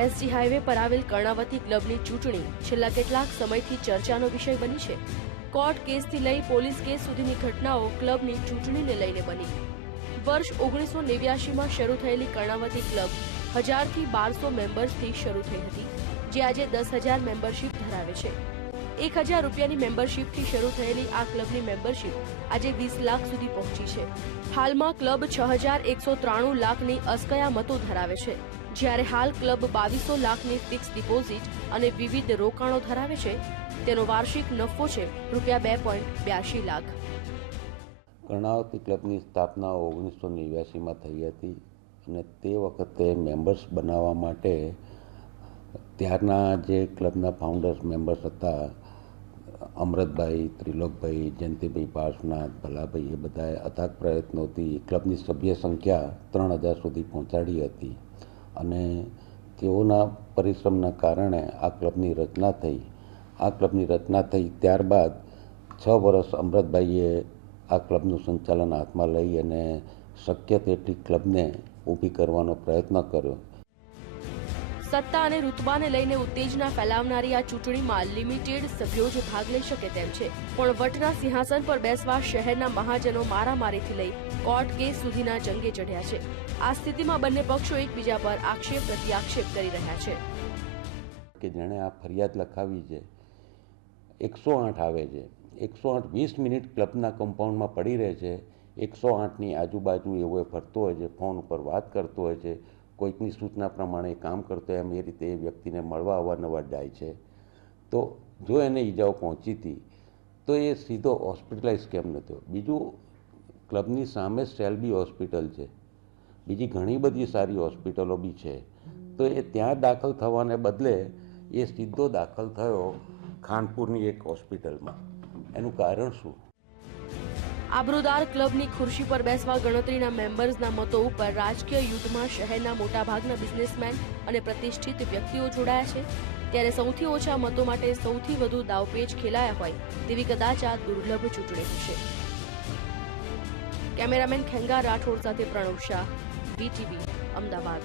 SG highway પર આવેલ કર્ણાવતી ક્લબની ચૂંટણી છેલ્લા કેટલાક સમયથી ચર્ચાનો વિષય બની છે. કોર્ટ કેસથી લઈ પોલીસ કેસ સુધીની ઘટનાઓ ક્લબની ચૂંટણીને લઈને બની. વર્ષ ઓગણીસો નેવ્યાસીમાં શરૂ થયેલી કર્ણાવતી ક્લબ હજારથી બારસો મેમ્બર્સથી શરૂ થઈ હતી, જે આજે દસ હજાર મેમ્બરશીપ ધરાવે છે. એક હજાર રૂપિયાની મેમ્બરશીપથી શરૂ થયેલી આ ક્લબની મેમ્બરશીપ આજે વીસ લાખ સુધી પહોંચી છે. હાલમાં ક્લબ છ હજાર એકસો ત્રાણું લાખની અસ્કયા મતો ધરાવે છે. જ્યારે હાલ ક્લબ બાવીસો લાખની ફિક્સ ડિપોઝિટ અને વિવિધ રોકાણો ધરાવે છે, તેનો વાર્ષિક નફો છે રૂપિયા બે પોઈન્ટ બ્યાસી લાખ. કર્ણાવતી ક્લબની સ્થાપના ઓગણીસો નેવ્યાસીમાં થઈ હતી અને તે વખતે મેમ્બર્સ બનાવવા માટે ત્યારના જે ક્લબના ફાઉન્ડર્સ મેમ્બર્સ હતા અમૃતભાઈ ત્રિલોકભાઈ, જયંતિભાઈ પાર્શનાથ, ભલાભાઈ, એ બધાએ અથાગ પ્રયત્નોથી ક્લબની સભ્ય સંખ્યા ત્રણ હજાર સુધી પહોંચાડી હતી. અને તેઓના પરિશ્રમના કારણે આ ક્લબની રચના થઈ. આ ક્લબની રચના થઈ ત્યારબાદ છ વર્ષ અમૃતભાઈએ આ ક્લબનું સંચાલન હાથમાં લઈ અને શક્ય તેટલી ક્લબને ઊભી કરવાનો પ્રયત્ન કર્યો. સત્તા અને રૂતબાને લઈને ઉત્તેજના ફેલાવનારી આ ચૂંટણીમાં લિમિટેડ સભ્યો જ ભાગ લઈ શકે તેમ છે. પણ વટના સિંહાસન પર બેસવા શહેરના મહાજનો મારામારીથી લઈ કોર્ટ કેસ સુધીના જંગે ચઢ્યા છે. આ સ્થિતિમાં બંને પક્ષો એકબીજા પર આક્ષેપ પ્રત્યાક્ષેપ કરી રહ્યા છે. કે જેણે આ ફરિયાદ લખાવી છે, એકસો આઠ આવે છે, એકસો આઠ વીસ મિનિટ ક્લબના કમ્પાઉન્ડમાં પડી રહે છે, એકસો આઠની આજુબાજુ એવો ફરતો હોય છે, ફોન ઉપર વાત કરતો હોય છે કોઈકની સૂચના પ્રમાણે કામ કરતો એમ એ રીતે એ વ્યક્તિને મળવા અવારનવાર જાય છે. તો જો એને ઈજાઓ પહોંચી હતી, તો એ સીધો હોસ્પિટલાઇઝ કેમ ન થયો? બીજું, ક્લબની સામે સેલ્બી હોસ્પિટલ છે. બીજી ઘણી બધી સારી હોસ્પિટલો બી છે. તો એ ત્યાં દાખલ થવાને બદલે એ સીધો દાખલ થયો ખાનપુરની એક હોસ્પિટલમાં. એનું કારણ શું? આબરૂદાર ક્લબની ખુરશી પર બેસવા ગણતરીના મેમ્બર્સના મતો ઉપર રાજકીય યુદ્ધમાં શહેરના મોટાભાગના બિઝનેસમેન અને પ્રતિષ્ઠિત વ્યક્તિઓ જોડાયા છે. ત્યારે સૌથી ઓછા મતો માટે સૌથી વધુ દાવપેચ ખેલાયા હોય તેવી કદાચ આ દુર્લભ ચૂંટણી હશે. કેમેરામેન ખેંગા રાઠોડ સાથે પ્રણવ શાહ વીટીવી અમદાવાદ.